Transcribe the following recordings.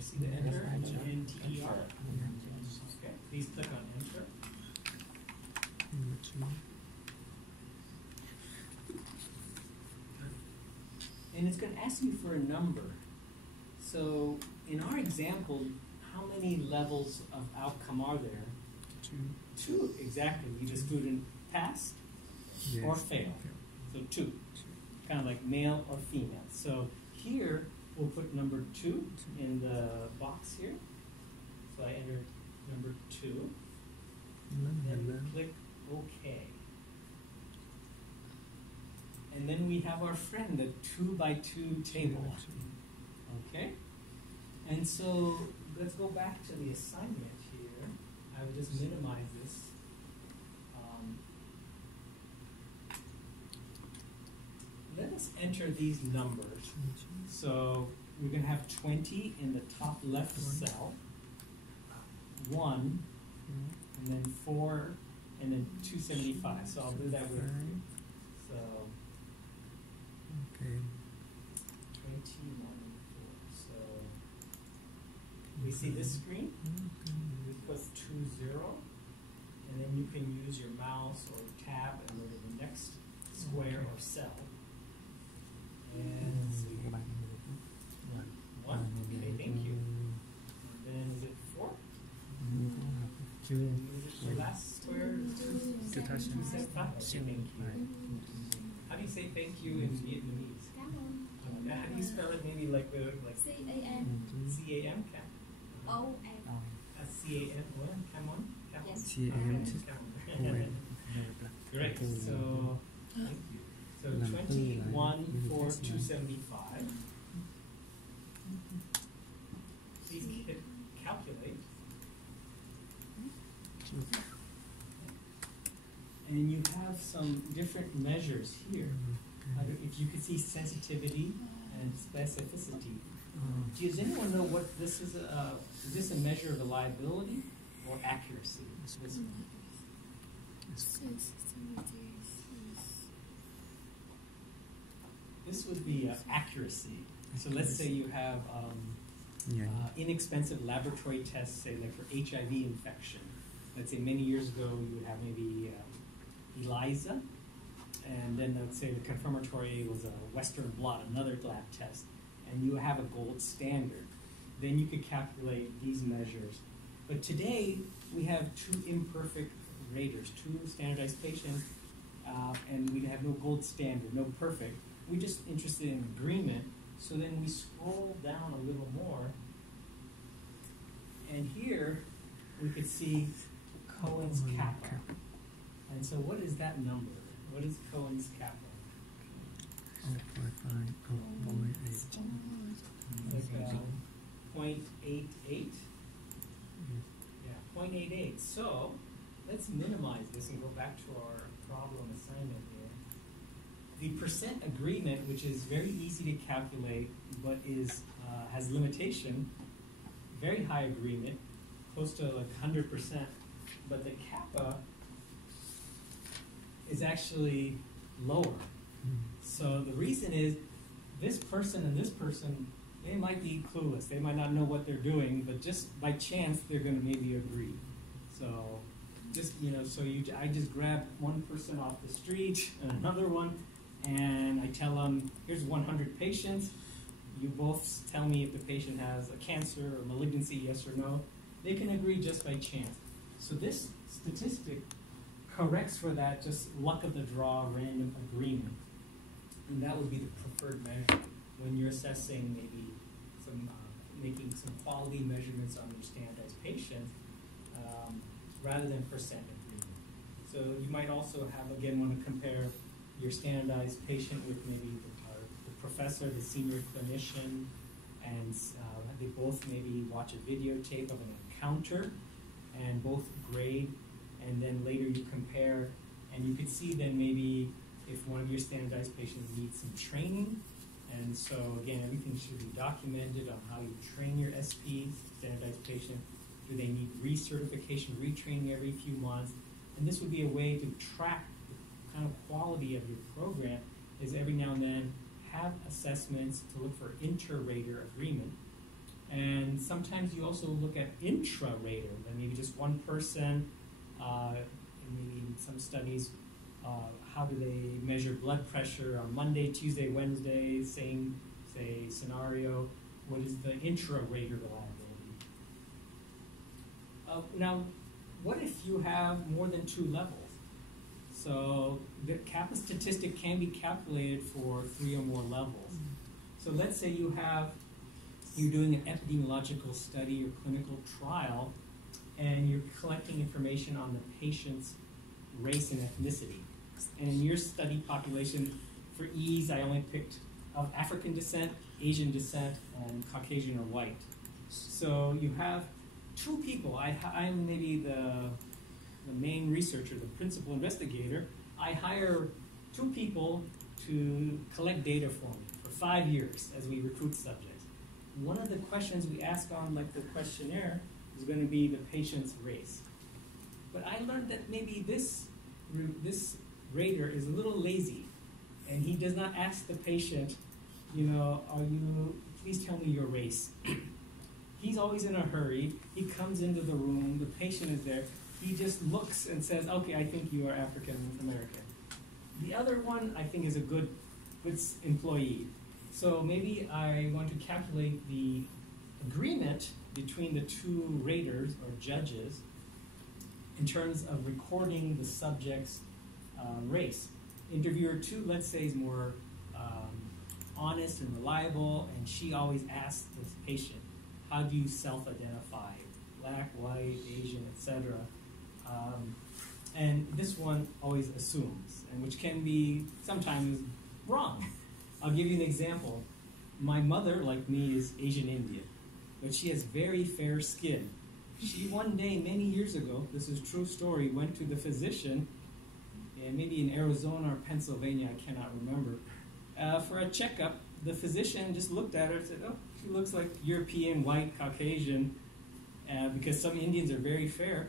See the enter, N-T-E-R? Okay, please click on enter. And it's going to ask you for a number. So in our example, how many levels of outcome are there? Two, exactly. You just do it in pass or fail. So two, kind of like male or female. So here, we'll put number 2 in the box here. So I entered number 2, and click OK. And then we have our friend, the 2x2 table. Okay? And so let's go back to the assignment here. I will just minimize this. Let us enter these numbers. So we're going to have 20 in the top left cell, 1, and then 4, and then 275. So I'll do that with you. So 21 and 4. So we see this screen. We put 20, and then you can use your mouse or tab and go to the next square or cell. And let's see. 1. Okay, thank you. And then is it 4? Is it the last square? 275. Thank you. How do you say thank you in Vietnamese? How do you spell it? Maybe like C-A-M. C-A-M? O-M. C-A-M. What? Come on. Yes. C-A-M. Great. So, thank you. So 21 for 275. Please hit calculate. And you have some different measures here. If you could see sensitivity and specificity. Does anyone know what this is? Is this a measure of reliability or accuracy? This would be accuracy. So let's say you have inexpensive laboratory tests, say like for HIV infection. Let's say many years ago you would have maybe ELISA, and then let's say the confirmatory was a Western blot, another lab test, and you have a gold standard. Then you could calculate these measures. But today we have 2 imperfect raters, 2 standardized patients, and we have no gold standard, no perfect. We're just interested in agreement. So then we scroll down a little more, and here we could see Cohen's kappa. And so what is that number? What is Cohen's kappa? 0.88? Yeah, 0.88. So let's minimize this and go back to our problem assignment here. The percent agreement, which is very easy to calculate, but has limitation, very high agreement, close to like 100%, but the kappa is actually lower. So the reason is this person and this person, they might be clueless. They might not know what they're doing, but just by chance, they're going to maybe agree. So just, I just grab one person off the street and another one, and I tell them, here's 100 patients. You both tell me if the patient has a cancer or malignancy, yes or no. They can agree just by chance. So this statistic corrects for that just luck of the draw, random agreement. And that would be the preferred measure when you're assessing maybe making some quality measurements on your standardized patient rather than percent agreement. So you might also want to compare your standardized patient with maybe the professor, the senior clinician, and they both maybe watch a videotape of an encounter and both grade, and then later you compare, and you could see then maybe if one of your standardized patients needs some training. And so again, everything should be documented on how you train your SP, standardized patient. Do they need recertification, retraining every few months? And this would be a way to track the kind of quality of your program, is every now and then have assessments to look for inter-rater agreement. And sometimes you also look at intra-rater, that maybe just one person, and maybe in some studies, how do they measure blood pressure on Monday, Tuesday, Wednesday, same, say, scenario. What is the intra-rater reliability? Now, what if you have more than 2 levels? So the kappa statistic can be calculated for 3 or more levels. So let's say you're doing an epidemiological study or clinical trial, and you're collecting information on the patient's race and ethnicity. And in your study population, for ease, I only picked of African descent, Asian descent, and Caucasian or white. So you have 2 people. I'm maybe the main researcher, the principal investigator. I hire 2 people to collect data for me for 5 years as we recruit subjects. One of the questions we ask on like the questionnaire is going to be the patient's race. But I learned that maybe this rater is a little lazy, and he does not ask the patient, please tell me your race. He's always in a hurry. He comes into the room, the patient is there. He just looks and says, okay, I think you are African American. The other one, I think, is a good employee. So maybe I want to calculate the agreement between the 2 raters or judges in terms of recording the subject's race. Interviewer 2, let's say, is more honest and reliable, and she always asks this patient, how do you self-identify? Black, white, Asian, etc. And this one always assumes, and which can be sometimes wrong. I'll give you an example. My mother, like me, is Asian Indian, but she has very fair skin. She one day, many years ago, this is a true story, went to the physician, and maybe in Arizona or Pennsylvania, I cannot remember, for a checkup. The physician just looked at her and said, oh, she looks like European, white, Caucasian, because some Indians are very fair.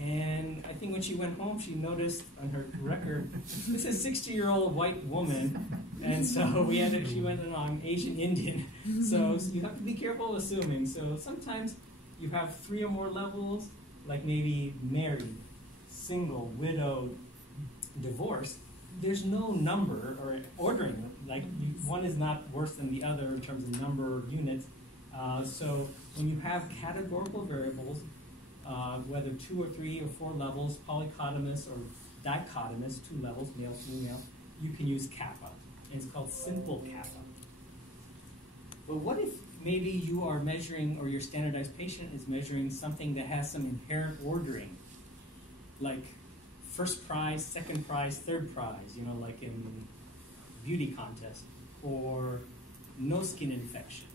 And I think when she went home, she noticed on her record, this is a 60-year-old white woman. And so she went, no, I'm Asian Indian. So you have to be careful assuming. So sometimes you have 3 or more levels, like maybe married, single, widowed, divorced. There's no number or ordering. Like one is not worse than the other in terms of number of units. So when you have categorical variables, whether 2 or 3 or 4 levels, polycotomous or dichotomous, 2 levels, male, female, you can use kappa. And it's called simple kappa. But what if maybe you are measuring, or your standardized patient is measuring something that has some inherent ordering, like first prize, second prize, third prize, like in beauty contest, or no skin infection,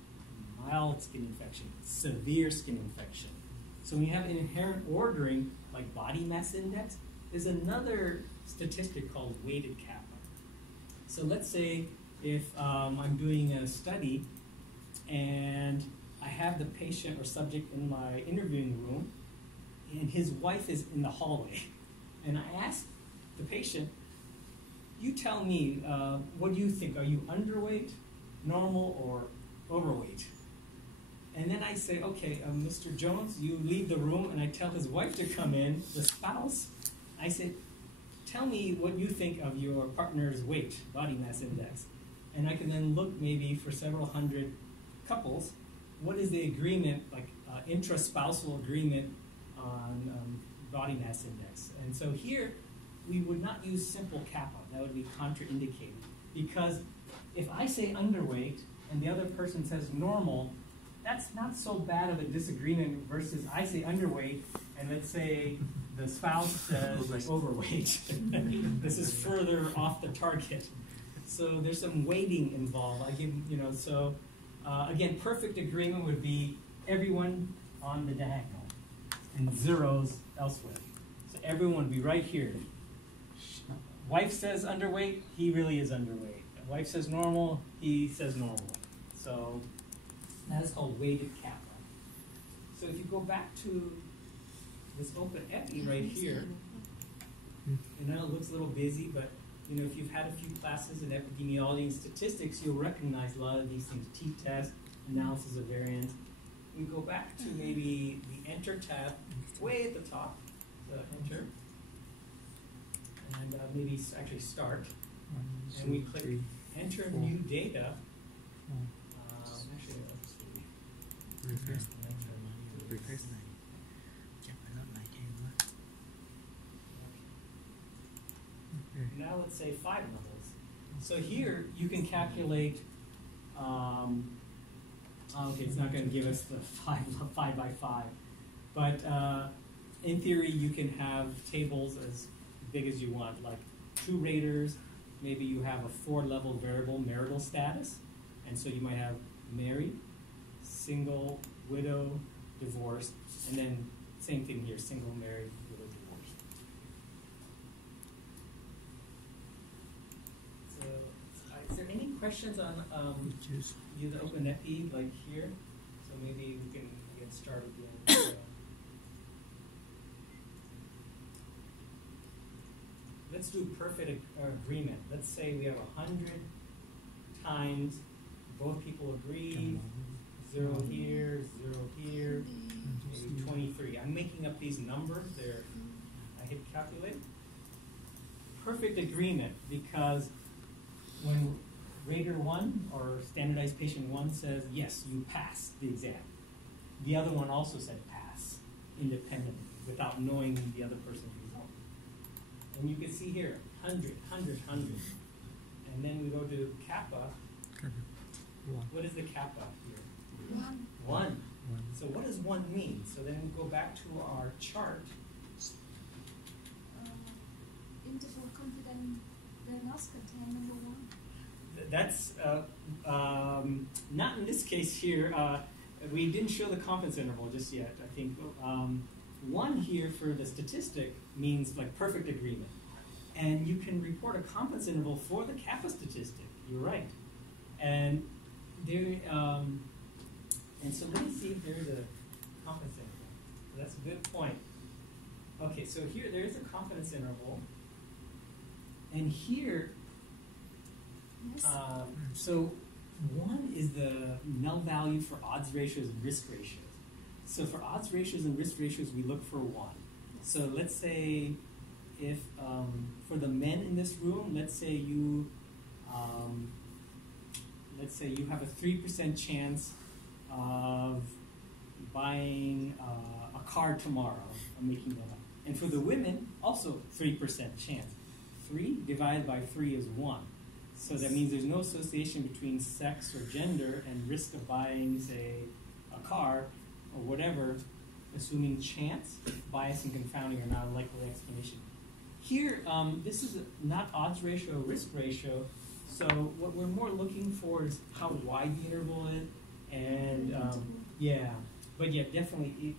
mild skin infection, severe skin infection. So when you have an inherent ordering, like body mass index, there's another statistic called weighted kappa. So let's say if I'm doing a study and I have the patient or subject in my interviewing room and his wife is in the hallway, and I ask the patient, you tell me, what do you think? Are you underweight, normal, or overweight? And then I say, okay, Mr. Jones, you leave the room, and I tell his wife to come in, the spouse. I say, tell me what you think of your partner's weight, body mass index. And I can then look maybe for several hundred couples, what is the agreement, like intra-spousal agreement on body mass index. And so here, we would not use simple kappa. That would be contraindicated. Because if I say underweight, and the other person says normal, that's not so bad of a disagreement versus I say underweight, and let's say the spouse says overweight. This is further off the target. So there's some weighting involved. I give, again, perfect agreement would be everyone on the diagonal and zeros elsewhere. So everyone would be right here. Wife says underweight, he really is underweight. Wife says normal, he says normal. So that is called weighted kappa. So if you go back to this open epi right here, I know it looks a little busy, but if you've had a few classes in epidemiology and statistics, you'll recognize a lot of these things. T-test, analysis of variance. We go back to maybe the enter tab way at the top, so enter, and maybe actually start, and we click enter new data. Actually, let's see. Now let's say 5 levels. So here you can calculate. Okay, it's not going to give us the 5 by 5, but in theory you can have tables as big as you want, like 2 raters. Maybe you have a 4-level variable marital status, and so you might have married, single, widow, divorced, and then same thing here: single, married, widow, divorced. So, is there any questions on the OpenEpi, like here? So maybe we can get started again. Let's do perfect agreement. Let's say we have 100 times both people agree, 0 here, 0 here, maybe 23. I'm making up these numbers. I hit calculate. Perfect agreement, because when Rater 1 or standardized patient 1 says, yes, you passed the exam, the other one also said pass independently without knowing the other person's result. And you can see here, 100, 100, 100. And then we go to kappa. What is the kappa here? 1. So what does 1 mean? So then we go back to our chart. Interval confidence diagnosis contain number 1. That's not in this case here. We didn't show the confidence interval just yet. I think 1 here for the statistic means like perfect agreement, and you can report a confidence interval for the kappa statistic. You're right, and there. And so let me see if there's a confidence interval. That's a good point. Okay, so here there's a confidence interval, and here. Yes. So 1 is the null value for odds ratios and risk ratios. So for odds ratios and risk ratios, we look for 1. So let's say if for the men in this room, let's say you have a 3% chance of buying a car tomorrow. I'm making that up. And for the women, also 3% chance. 3 divided by 3 is 1. So that means there's no association between sex or gender and risk of buying, say, a car or whatever, assuming chance, bias, and confounding are not a likely explanation. Here, this is not odds ratio or risk ratio, so what we're more looking for is how wide the interval is, and but yeah, definitely,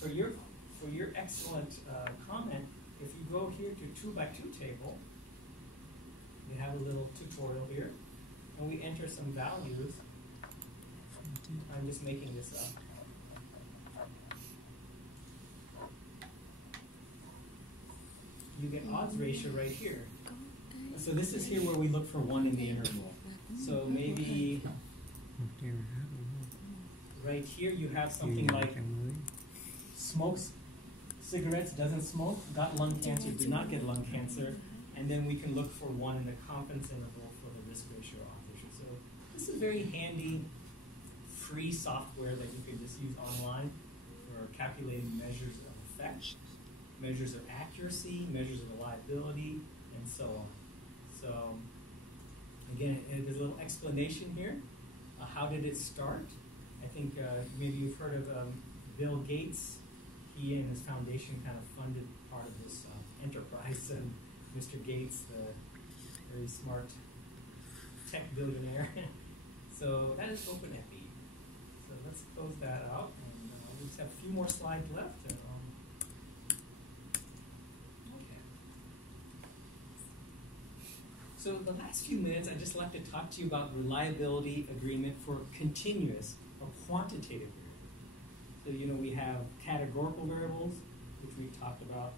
for your excellent comment, if you go here to 2 by 2 table, we have a little tutorial here, and we enter some values. I'm just making this up. You get odds ratio right here. So this is here where we look for 1 in the interval. So maybe right here you have something like smokes cigarettes, doesn't smoke, got lung cancer, did not get lung cancer. And then we can look for 1 in the confidence interval for the risk ratio or odds ratio. So this is very handy, free software that you can just use online for calculating measures of effect, measures of accuracy, measures of reliability, and so on. So again, there's a little explanation here. How did it start? I think maybe you've heard of Bill Gates. He and his foundation kind of funded part of this enterprise. And Mr. Gates, the very smart tech billionaire. So that is OpenEpi. So let's close that out, and we just have a few more slides left. Okay. So the last few minutes, I'd just like to talk to you about reliability agreement for continuous or quantitative variables. So we have categorical variables, which we've talked about.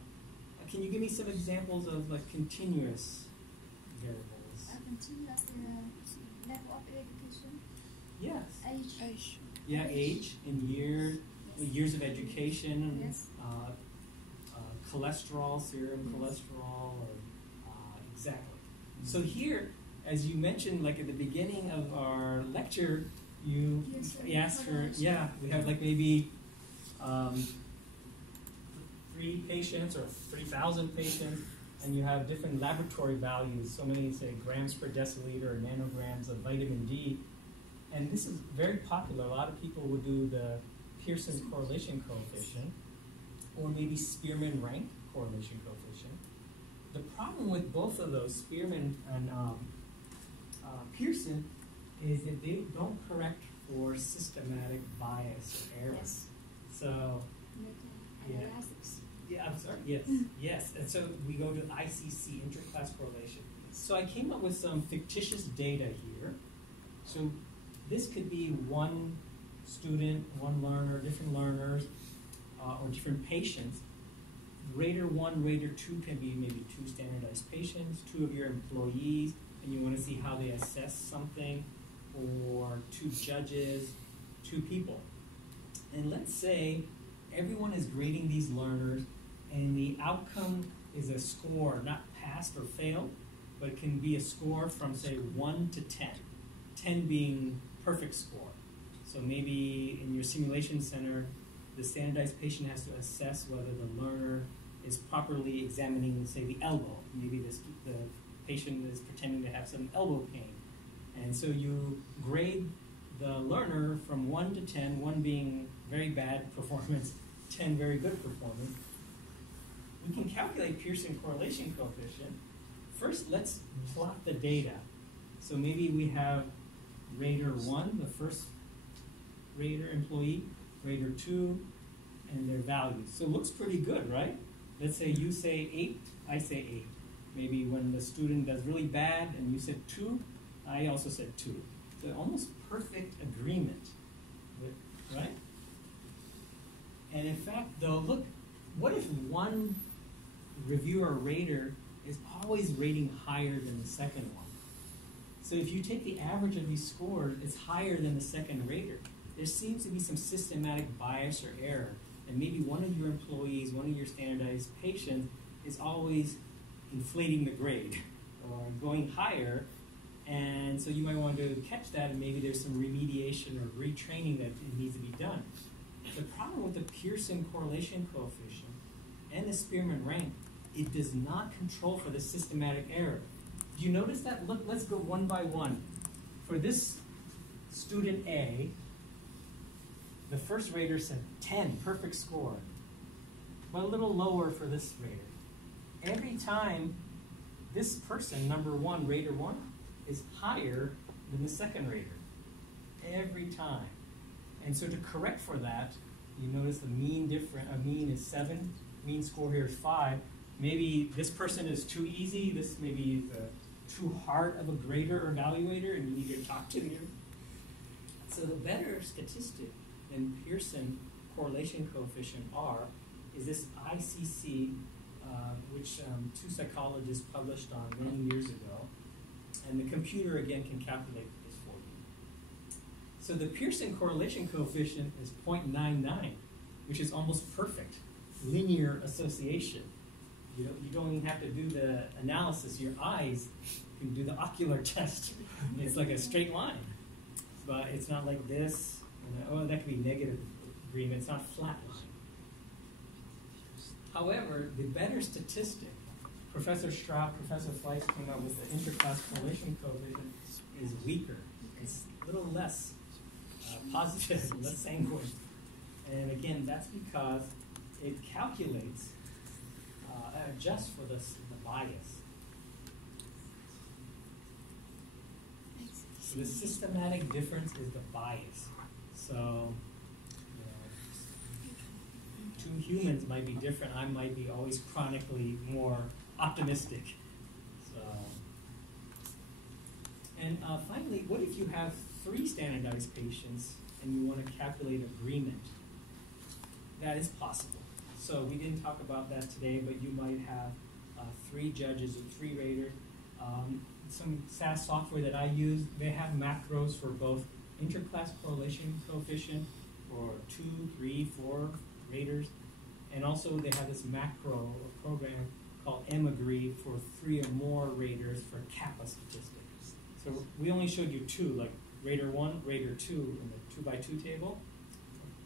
Can you give me some examples of continuous variables? Continuous level of education. Yes. Age. Yeah, age and years, Yes. years of education, Yes. cholesterol, serum Yes. cholesterol, or, exactly. So here, as you mentioned, like at the beginning of our lecture, you Yes, asked for, correlation. yeah, we have like maybe 3 patients or 3,000 patients, and you have different laboratory values, so many, say, grams per deciliter or nanograms of vitamin D. And this is very popular. A lot of people would do the Pearson correlation coefficient, or maybe Spearman rank correlation coefficient. The problem with both of those, Spearman and Pearson, is that they don't correct for systematic bias or error. Yes. So, Yeah. Analytics. yeah, I'm sorry, yes, yes. And so we go to ICC, interclass correlation. So I came up with some fictitious data here. So this could be one student, one learner, different learners, or different patients. Rater 1, Rater 2 can be maybe 2 standardized patients, 2 of your employees, and you want to see how they assess something, or 2 judges, 2 people. And let's say everyone is grading these learners, and the outcome is a score, not passed or failed, but it can be a score from, say, 1 to 10, 10 being perfect score. So maybe in your simulation center, the standardized patient has to assess whether the learner is properly examining, say, the elbow. Maybe the patient is pretending to have some elbow pain. And so you grade the learner from 1 to 10, 1 being very bad performance, 10 very good performance. We can calculate Pearson correlation coefficient. First, let's plot the data. So maybe we have Rater 1, the first Rater employee, Rater 2, and their values. So it looks pretty good, right? Let's say you say 8, I say 8. Maybe when the student does really bad and you said 2, I also said 2. So almost perfect agreement, right? And in fact, though, look, what if one reviewer rater is always rating higher than the second one? So if you take the average of these scores, it's higher than the second rater. There seems to be some systematic bias or error. And maybe one of your employees, one of your standardized patients, is always inflating the grade or going higher. And so you might want to catch that, and maybe there's some remediation or retraining that needs to be done. The problem with the Pearson correlation coefficient and the Spearman rank, it does not control for the systematic error. Do you notice that? Look, let's go one by one. For this student A, the first rater said 10, perfect score, but a little lower for this rater. Every time this person, number 1, rater 1, is higher than the second rater. Every time. And so to correct for that, you notice the mean is 7, mean score here is 5. Maybe this person is too easy, this maybe is too hard of a grader or evaluator, and you need to talk to them. So the better statistic than Pearson correlation coefficient R is this ICC, which 2 psychologists published on many years ago. And the computer, again, can calculate this for you. So the Pearson correlation coefficient is 0.99, which is almost perfect. Linear association. You don't even have to do the analysis. Your eyes can do the ocular test. It's like a straight line. But it's not like this. Oh, that could be negative agreement. It's not a flat line. However, the better statistic, Professor Straub, Professor Fleiss came up with the interclass correlation coefficient, is weaker. It's a little less positive, less sanguine. And again, that's because it calculates, adjusts for the bias. So the systematic difference is the bias. So, two humans might be different. I might be always chronically more optimistic. So, and finally, what if you have 3 standardized patients and you want to calculate agreement? That is possible. So we didn't talk about that today, but you might have 3 judges or 3 raters. Some SaaS software that I use, they have macros for both interclass correlation coefficient for 2, 3, 4 raters. And also they have this macro program called MAGREE for 3 or more raters for kappa statistics. So we only showed you 2, like rater 1, rater 2 in the 2x2 table,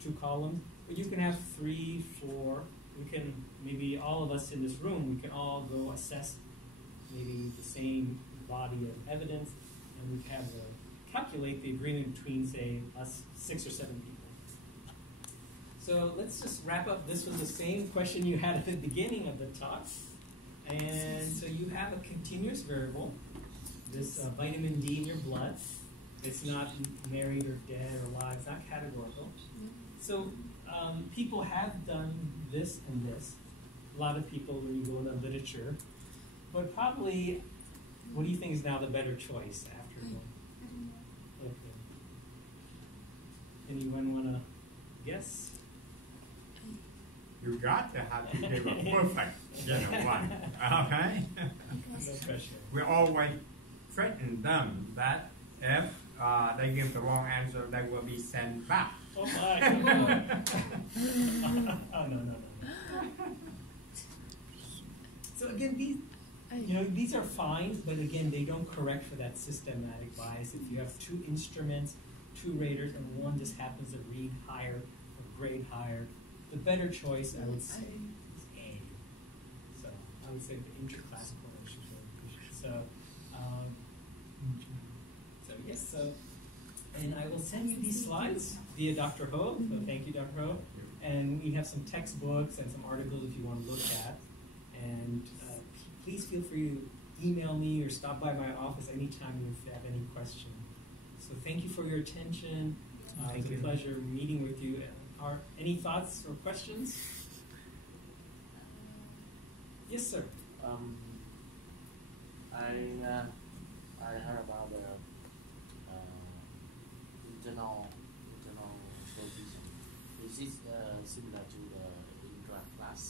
2 columns. But you can have 3, 4. We can, maybe all of us in this room, we can all go assess maybe the same body of evidence, and we can have calculate the agreement between, say, us 6 or 7 people. So let's just wrap up. This was the same question you had at the beginning of the talk. And so you have a continuous variable, this vitamin D in your blood. It's not married or dead or alive. It's not categorical. So people have done this and this. A lot of people, when you go into literature. But probably, what do you think is now the better choice after one? Okay. Anyone want to guess? You got to have to give a perfect one. Okay? No pressure. We always threaten them that if they give the wrong answer, they will be sent back. Oh my! Oh no. So again, these are fine, but again, they don't correct for that systematic bias. If you have 2 instruments, 2 raters, and one just happens to read higher or grade higher, the better choice, I would say, is A. So I would say the interclass correlation. So and I will send you these slides via Dr. Ho. So thank you, Dr. Ho. And we have some textbooks and some articles if you want to look at. And please feel free to email me or stop by my office anytime if you have any questions. So thank you for your attention. It was a pleasure meeting with you. Any thoughts or questions? Yes, sir. I heard about the internal coefficient. Is this similar to the intra-class?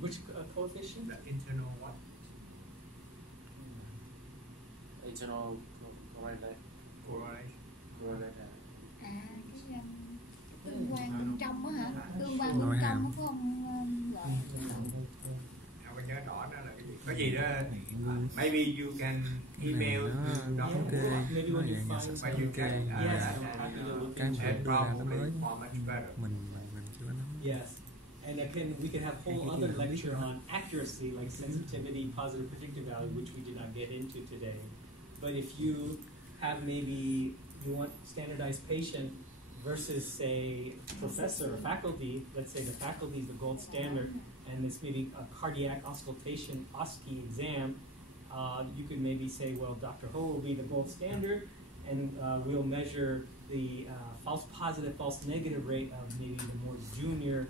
Which coefficient? The internal what? Internal correlation. Tương quan bên trong á hả? Tương quan bên trong phải không Lợi? Không có nhớ rõ đó là cái gì. Có gì đó, maybe you can email to Dr. Maybe when you find But you can cái mà and đưa ra nó mới probably for much better. mình chưa nắm. Yes, and again, we could have a whole other lecture on accuracy, like sensitivity, positive predictive value, which we did not get into today. But if you have maybe you want standardized patient versus, say, professor or faculty, let's say the faculty is the gold standard, and it's maybe a cardiac auscultation OSCE exam, you could maybe say, well, Dr. Ho will be the gold standard, and we'll measure the false positive, false negative rate of maybe the more junior